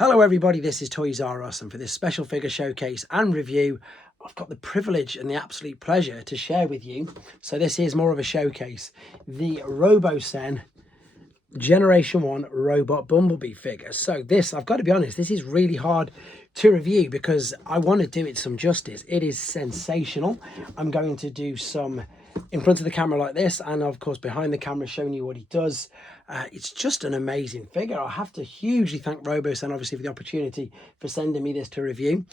Hello everybody, this is Toys R Us, and for this special figure showcase and review, I've got the privilege and the absolute pleasure to share with you. So this is more of a showcase, the Robosen Generation 1 Robot Bumblebee figure. So this, I've got to be honest, this is really hard to review because I want to do it some justice. It is sensational. I'm going to do some in front of the camera like this, and of course behind the camera showing you what he does. It's just an amazing figure. I have to hugely thank Robosen obviously for the opportunity for sending me this to review.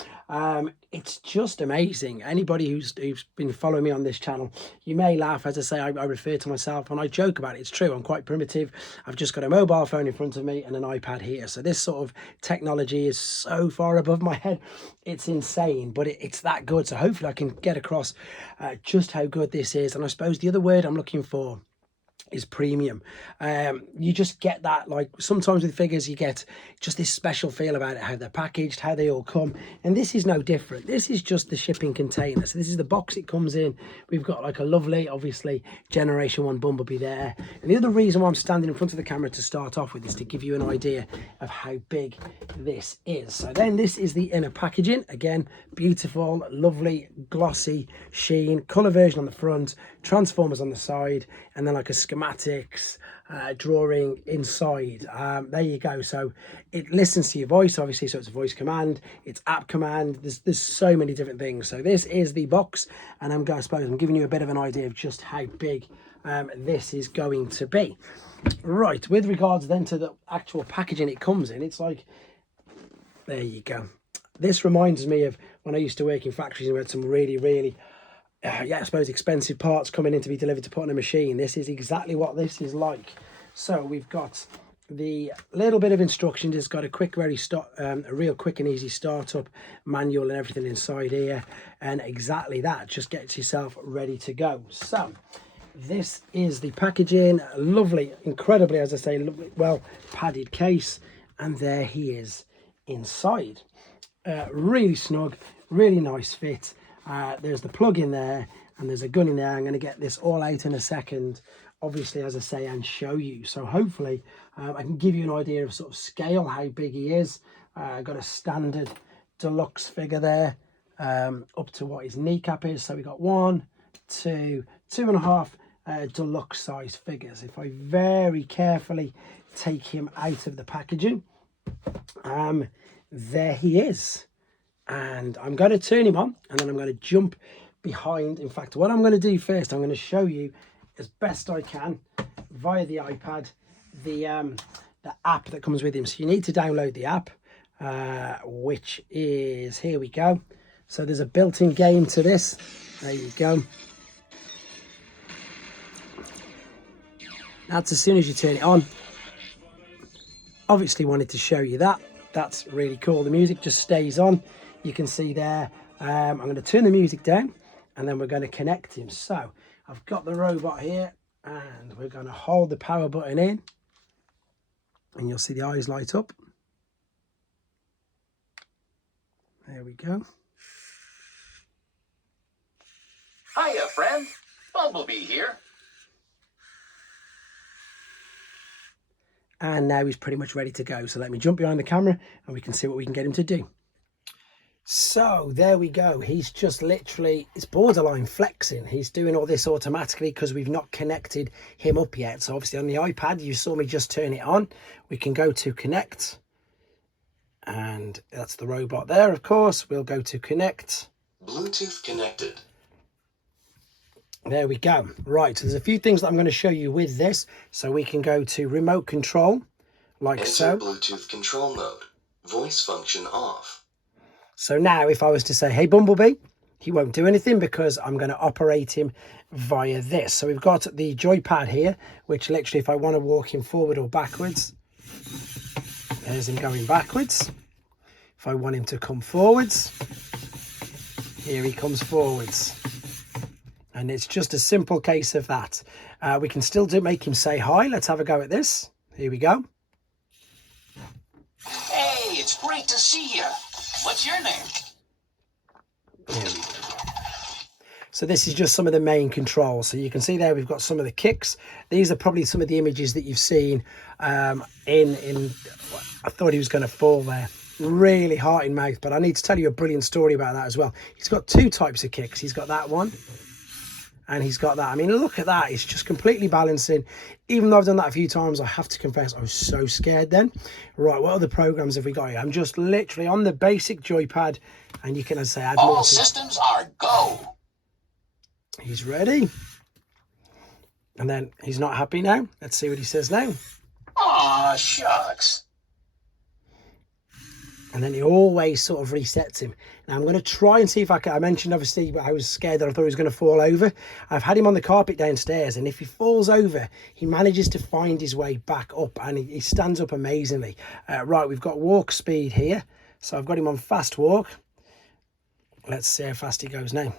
It's just amazing. Anybody who's been following me on this channel, you may laugh. As I say, I refer to myself and I joke about it. It's true, I'm quite primitive. I've just got a mobile phone in front of me and an iPad here, so this sort of technology is so far above my head, it's insane, but it's that good. So hopefully I can get across just how good this is. And I suppose the other word I'm looking for is premium. You just get that, like sometimes with figures you get just this special feel about it, how they're packaged, how they all come, and this is no different. This is just the shipping container. So this is the box it comes in. We've got like a lovely, obviously, Generation 1 Bumblebee there. And the other reason why I'm standing in front of the camera to start off with is to give you an idea of how big this is. So then this is the inner packaging. Again, beautiful, lovely, glossy sheen, colour version on the front, Transformers on the side, and then like a schematics drawing inside. There you go. So it listens to your voice, obviously, so it's a voice command, it's app command, there's so many different things. So this is the box, and I suppose I'm giving you a bit of an idea of just how big this is going to be. Right, with regards then to the actual packaging it comes in, it's like, there you go. This reminds me of when I used to work in factories and we had some really I suppose expensive parts coming in to be delivered to put on a machine. This is exactly what this is like. So we've got the little bit of instructions. It's got a quick, a real quick and easy startup manual and everything inside here, and exactly that just gets yourself ready to go. So this is the packaging. Lovely, incredibly, as I say, lovely, well padded case, and there he is inside. Really snug, really nice fit. There's the plug in there and there's a gun in there. I'm going to get this all out in a second, obviously, as I say, and show you. So hopefully I can give you an idea of sort of scale, how big he is. I've got a standard deluxe figure there, up to what his kneecap is. So we got 1, 2, 2.5 deluxe size figures. If I very carefully take him out of the packaging, there he is. And I'm going to turn him on and then I'm going to jump behind. In fact, what I'm going to do first, I'm going to show you as best I can via the iPad the app that comes with him. So you need to download the app, which is, here we go. So there's a built-in game to this. There you go. That's as soon as you turn it on. Obviously wanted to show you that. That's really cool. The music just stays on. You can see there. I'm going to turn the music down and then we're going to connect him. So I've got the robot here and we're going to hold the power button in and you'll see the eyes light up. There we go. Hiya, friend. Bumblebee here. And now he's pretty much ready to go. So let me jump behind the camera and we can see what we can get him to do. So there we go. He's just literally, it's borderline flexing. He's doing all this automatically because we've not connected him up yet. So obviously on the iPad, you saw me just turn it on. We can go to connect. And that's the robot there, of course. We'll go to connect. Bluetooth connected. There we go. Right, so there's a few things that I'm going to show you with this. So we can go to remote control, like Enter so. Bluetooth control mode. Voice function off. So now if I was to say, hey, Bumblebee, he won't do anything because I'm going to operate him via this. So we've got the joypad here, which literally if I want to walk him forward or backwards, there's him going backwards. If I want him to come forwards, here he comes forwards. And it's just a simple case of that. We can still make him say hi. Let's have a go at this. Here we go. Hey, it's great to see you. What's your name? There we go. So this is just some of the main controls. So you can see there we've got some of the kicks. These are probably some of the images that you've seen in I thought he was going to fall there. Really heart in mouth, but I need to tell you a brilliant story about that as well. He's got two types of kicks. He's got that one and he's got that. I mean, look at that. It's just completely balancing. Even though I've done that a few times, I have to confess I was so scared then. Right, what other programs have we got here? I'm just literally on the basic joypad, and you can, as I say, add more. All systems are go. He's ready. And then he's not happy now. Let's see what he says now. Aw, shucks. And then he always sort of resets him. Now I'm going to try and see if I can. I mentioned obviously I was scared that I thought he was going to fall over. I've had him on the carpet downstairs, and if he falls over, he manages to find his way back up, and he stands up amazingly. Right, we've got walk speed here. So I've got him on fast walk. Let's see how fast he goes now.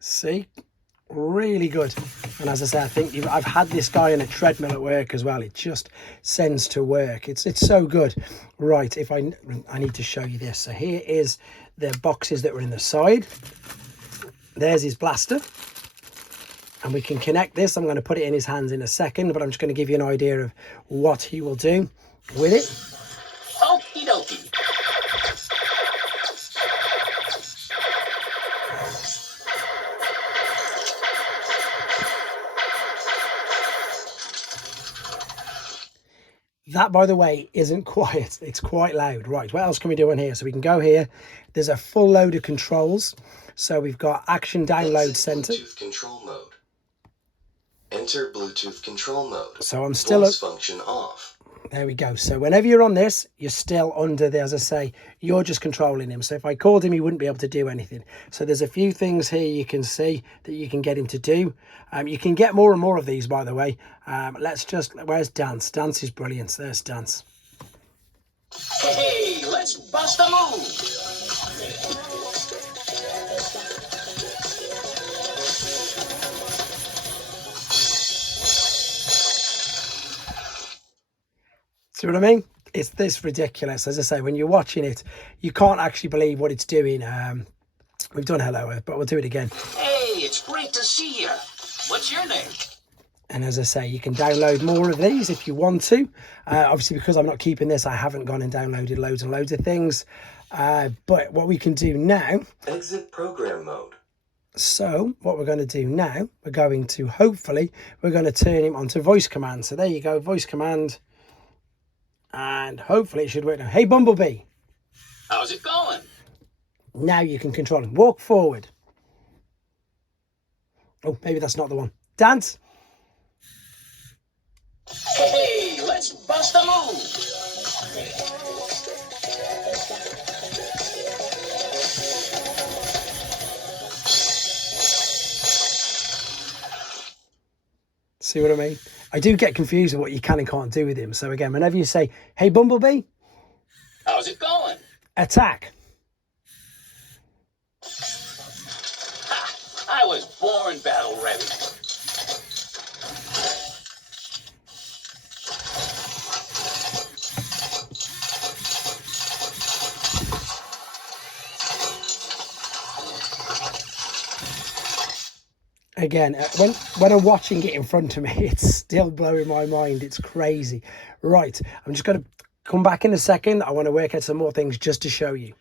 See? Really good. And as I say, I think I've had this guy on a treadmill at work as well. It just sends to work. It's so good. Right, if I need to show you this. So here is the boxes that were in the side. There's his blaster. And we can connect this. I'm going to put it in his hands in a second, but I'm just going to give you an idea of what he will do with it. Okie dokie. That, by the way, isn't quiet. It's quite loud. Right, what else can we do on here? So we can go here. There's a full load of controls. So we've got action download center. Bluetooth control mode. Enter Bluetooth control mode. So I'm still Voice function off. There we go. So whenever you're on this, you're still under the, as I say, you're just controlling him. So if I called him, he wouldn't be able to do anything. So there's a few things here you can see that you can get him to do. You can get more and more of these, by the way. Let's just, where's dance? Dance is brilliant. There's dance. Hey, let's bust a move. See what I mean? It's this ridiculous. As I say, when you're watching it, you can't actually believe what it's doing. We've done Hello Earth, but we'll do it again. Hey, it's great to see you. What's your name? And as I say, you can download more of these if you want to. Obviously, because I'm not keeping this, I haven't gone and downloaded loads and loads of things. But what we can do now... Exit program mode. So what we're going to do now, we're going to, hopefully, we're going to turn him onto voice command. So there you go, voice command. And hopefully it should work now. Hey, Bumblebee. How's it going? Now you can control him. Walk forward. Oh, maybe that's not the one. Dance. Hey, let's bust a move. See what I mean? I do get confused with what you can and can't do with him. So again, whenever you say, hey, Bumblebee. How's it going? Attack. Ha! I was born battle ready. Again, when I'm watching it in front of me, it's still blowing my mind. It's crazy. Right, I'm just going to come back in a second. I want to work out some more things just to show you.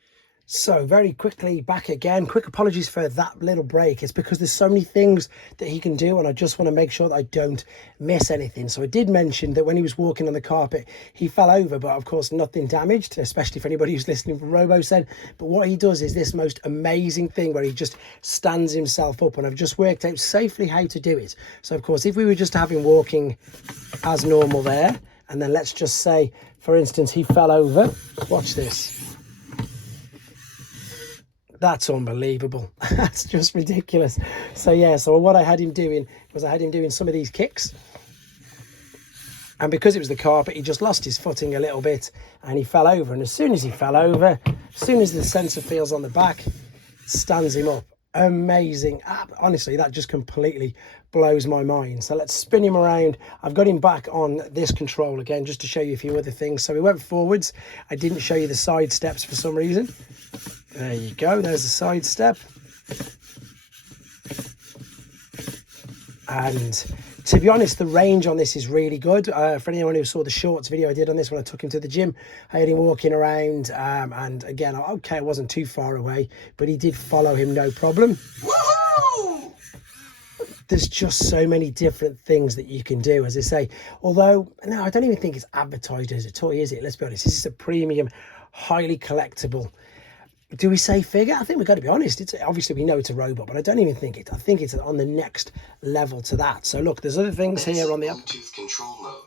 So very quickly back again. Quick apologies for that little break. It's because there's so many things that he can do, and I just want to make sure that I don't miss anything. So I did mention that when he was walking on the carpet, he fell over, but of course nothing damaged, especially for anybody who's listening from Robosen. But what he does is this most amazing thing where he just stands himself up, and I've just worked out safely how to do it. So of course, if we were just to have him walking as normal there, and then let's just say, for instance, he fell over. Watch this. That's unbelievable. That's just ridiculous. So yeah, so what I had him doing was I had him doing some of these kicks. And because it was the carpet, he just lost his footing a little bit and he fell over. And as soon as he fell over, as soon as the sensor feels on the back, stands him up. Amazing. Honestly, that just completely blows my mind. So let's spin him around. I've got him back on this control again, just to show you a few other things. So we went forwards. I didn't show you the side steps for some reason. There you go. There's the side step. And to be honest, the range on this is really good. For anyone who saw the shorts video I did on this when I took him to the gym, I had him walking around. And again, okay, it wasn't too far away, but he did follow him no problem. Woohoo! There's just so many different things that you can do, as I say. Although, no, I don't even think it's advertised as a toy, is it? Let's be honest. This is a premium, highly collectible. Do we say figure? I think we've got to be honest. It's obviously we know it's a robot, but I don't even think it. I think it's on the next level to that. So look, there's other things here on the Bluetooth control mode.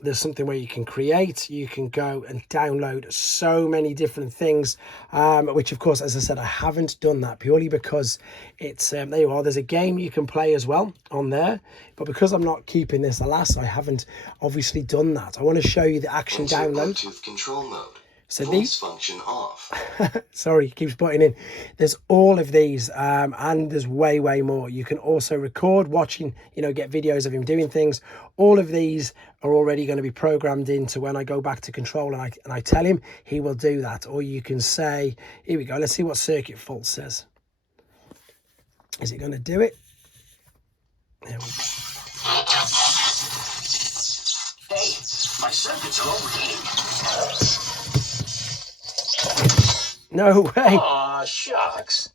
There's something where you can create, you can go and download so many different things, which of course, as I said, I haven't done that purely because it's, there you are, there's a game you can play as well on there, but because I'm not keeping this, alas, I haven't obviously done that. I want to show you the action Enter download. Bluetooth control mode. So Voice these, function off. sorry, keeps putting in. There's all of these, and there's way more. You can also record, watching, you know, get videos of him doing things. All of these are already going to be programmed into when I go back to control and I tell him, he will do that. Or you can say, here we go. Let's see what circuit fault says. Is it going to do it? There we go. Hey, my circuits are overheating. No way. Aw, shucks.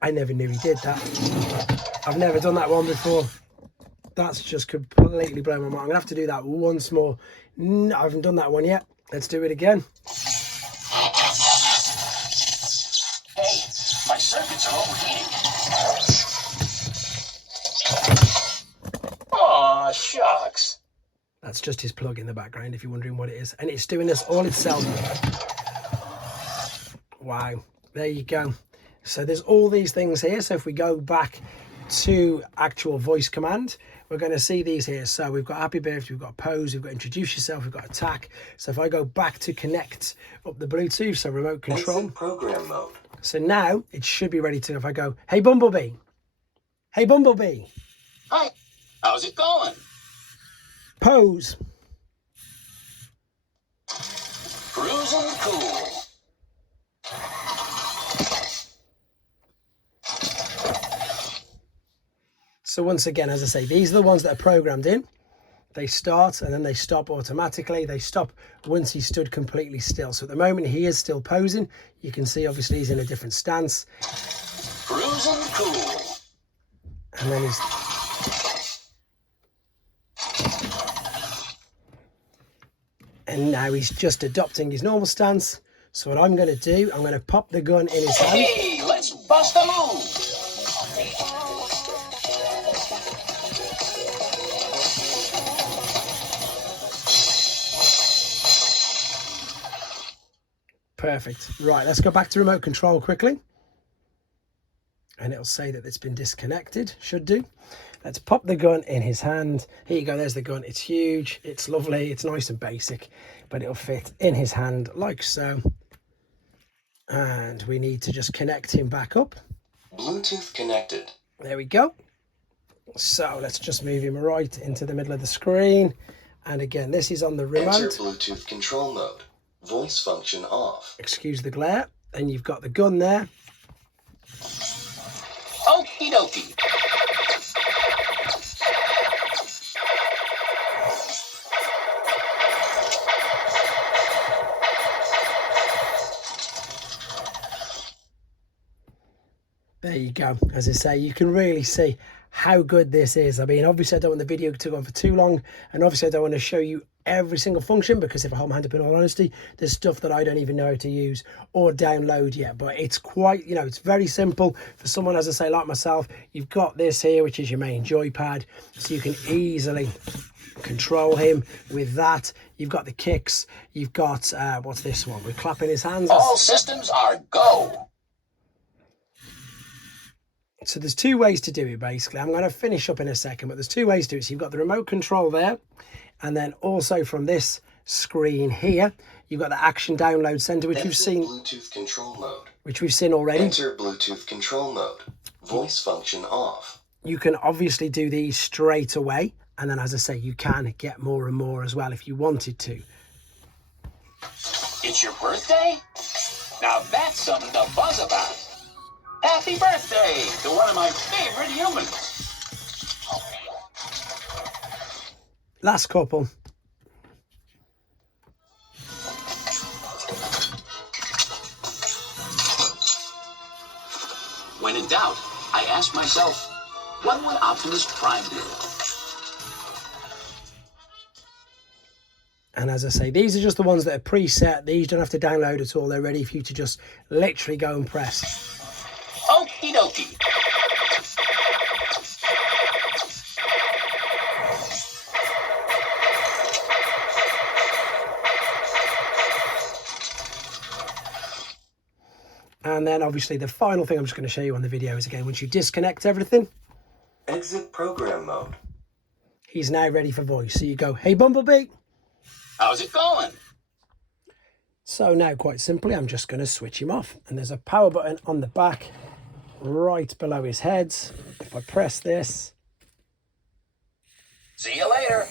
I never knew he did that. I've never done that one before. That's just completely blown my mind. I'm going to have to do that once more. No, I haven't done that one yet. Let's do it again. Hey, my circuits are overheating. Aw, shucks. That's just his plug in the background, if you're wondering what it is. And it's doing this all itself. Wow. There you go. So there's all these things here. So if we go back to actual voice command, we're going to see these here. So we've got happy birthday, we've got pose, we've got introduce yourself, we've got attack. So if I go back to connect up the Bluetooth, so remote control. Exit program mode. So now it should be ready to, if I go, hey Bumblebee. Hey Bumblebee. Hi, how's it going? Pose. Cruising cool. So once again, as I say, these are the ones that are programmed in. They start and then they stop automatically. They stop once he stood completely still. So at the moment he is still posing. You can see obviously he's in a different stance. Cruising cool. And then he's... And now he's just adopting his normal stance. So what I'm going to do, I'm going to pop the gun in his hand. Hey, let's bust a move. Perfect. Right, let's go back to remote control quickly. And it'll say that it's been disconnected. Should do. Let's pop the gun in his hand. Here you go, there's the gun. It's huge, it's lovely, it's nice and basic, but it'll fit in his hand like so. And we need to just connect him back up. Bluetooth connected. There we go. So let's just move him right into the middle of the screen. And again, this is on the Enter remote. Bluetooth control mode. Voice function off. Excuse the glare. And you've got the gun there. Okie dokie. There you go. As I say, you can really see how good this is. I mean, obviously I don't want the video to go on for too long, and obviously I don't want to show you every single function, because if I hold my hand up, in all honesty, there's stuff that I don't even know how to use or download yet. But it's quite, you know, it's very simple for someone, as I say, like myself. You've got this here, which is your main joypad, so you can easily control him with that. You've got the kicks, you've got what's this one, we're clapping his hands. All systems are go. So there's two ways to do it, basically. I'm going to finish up in a second, but there's two ways to do it. So you've got the remote control there, and then also from this screen here, you've got the action download center, which we've seen. Bluetooth control mode. Which we've seen already. Enter Bluetooth control mode. Voice function off. You can obviously do these straight away, and then, as I say, you can get more and more as well if you wanted to. It's your birthday? Now that's something to buzz about. Happy birthday to one of my favorite humans. Last couple. When in doubt, I ask myself, what would Optimus Prime do? And as I say, these are just the ones that are preset. These don't have to download at all. They're ready for you to just literally go and press. Okie dokie. And then obviously the final thing I'm just going to show you on the video is, again, once you disconnect everything, Exit program mode. he's now ready for voice. So you go, hey Bumblebee. How's it going? So now, quite simply, I'm just going to switch him off. And there's a power button on the back right below his head. If I press this, See you later.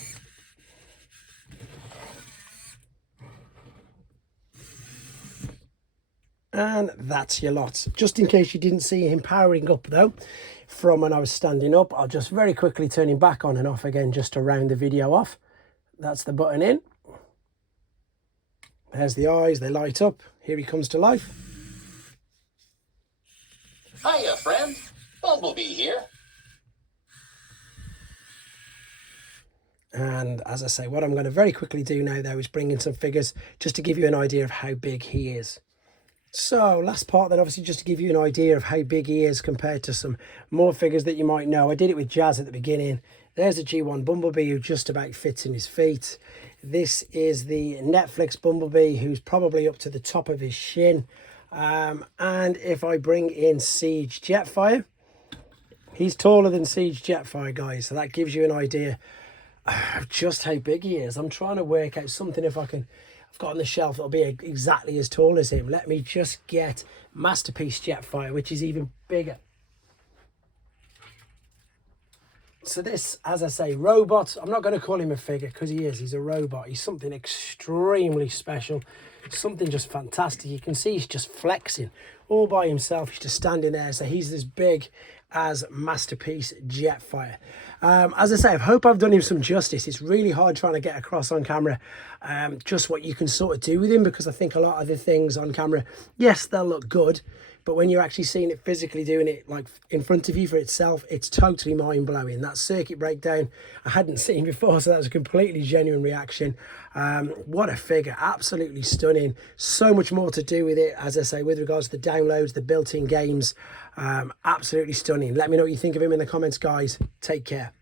and that's your lot. Just in case you didn't see him powering up though, from when I was standing up, I'll just very quickly turn him back on and off again just to round the video off. That's the button in. There's the eyes, they light up. Here he comes to life. Hiya, friend. Bumblebee here. And as I say, what I'm going to very quickly do now though is bring in some figures just to give you an idea of how big he is. So last part then, obviously just to give you an idea of how big he is compared to some more figures that you might know. I did it with Jazz at the beginning. There's a G1 Bumblebee who just about fits in his feet. This is the Netflix Bumblebee who's probably up to the top of his shin. And if I bring in Siege Jetfire, he's taller than Siege Jetfire, guys. So that gives you an idea of just how big he is. I'm trying to work out something if I can. I've got on the shelf that'll be exactly as tall as him. Let me just get Masterpiece Jetfire, which is even bigger. So this, as I say, robot, I'm not going to call him a figure because he is. He's a robot. He's something extremely special, something just fantastic. You can see he's just flexing all by himself. He's just standing there. So he's as big as Masterpiece Jetfire. As I say, I hope I've done him some justice. It's really hard trying to get across on camera just what you can sort of do with him, because I think a lot of the things on camera, yes, they'll look good, but when you're actually seeing it physically, doing it like in front of you for itself, it's totally mind-blowing. That circuit breakdown I hadn't seen before, so that was a completely genuine reaction. What a figure, absolutely stunning. So much more to do with it, as I say, with regards to the downloads, the built-in games. Absolutely stunning. Let me know what you think of him in the comments, guys. Take care.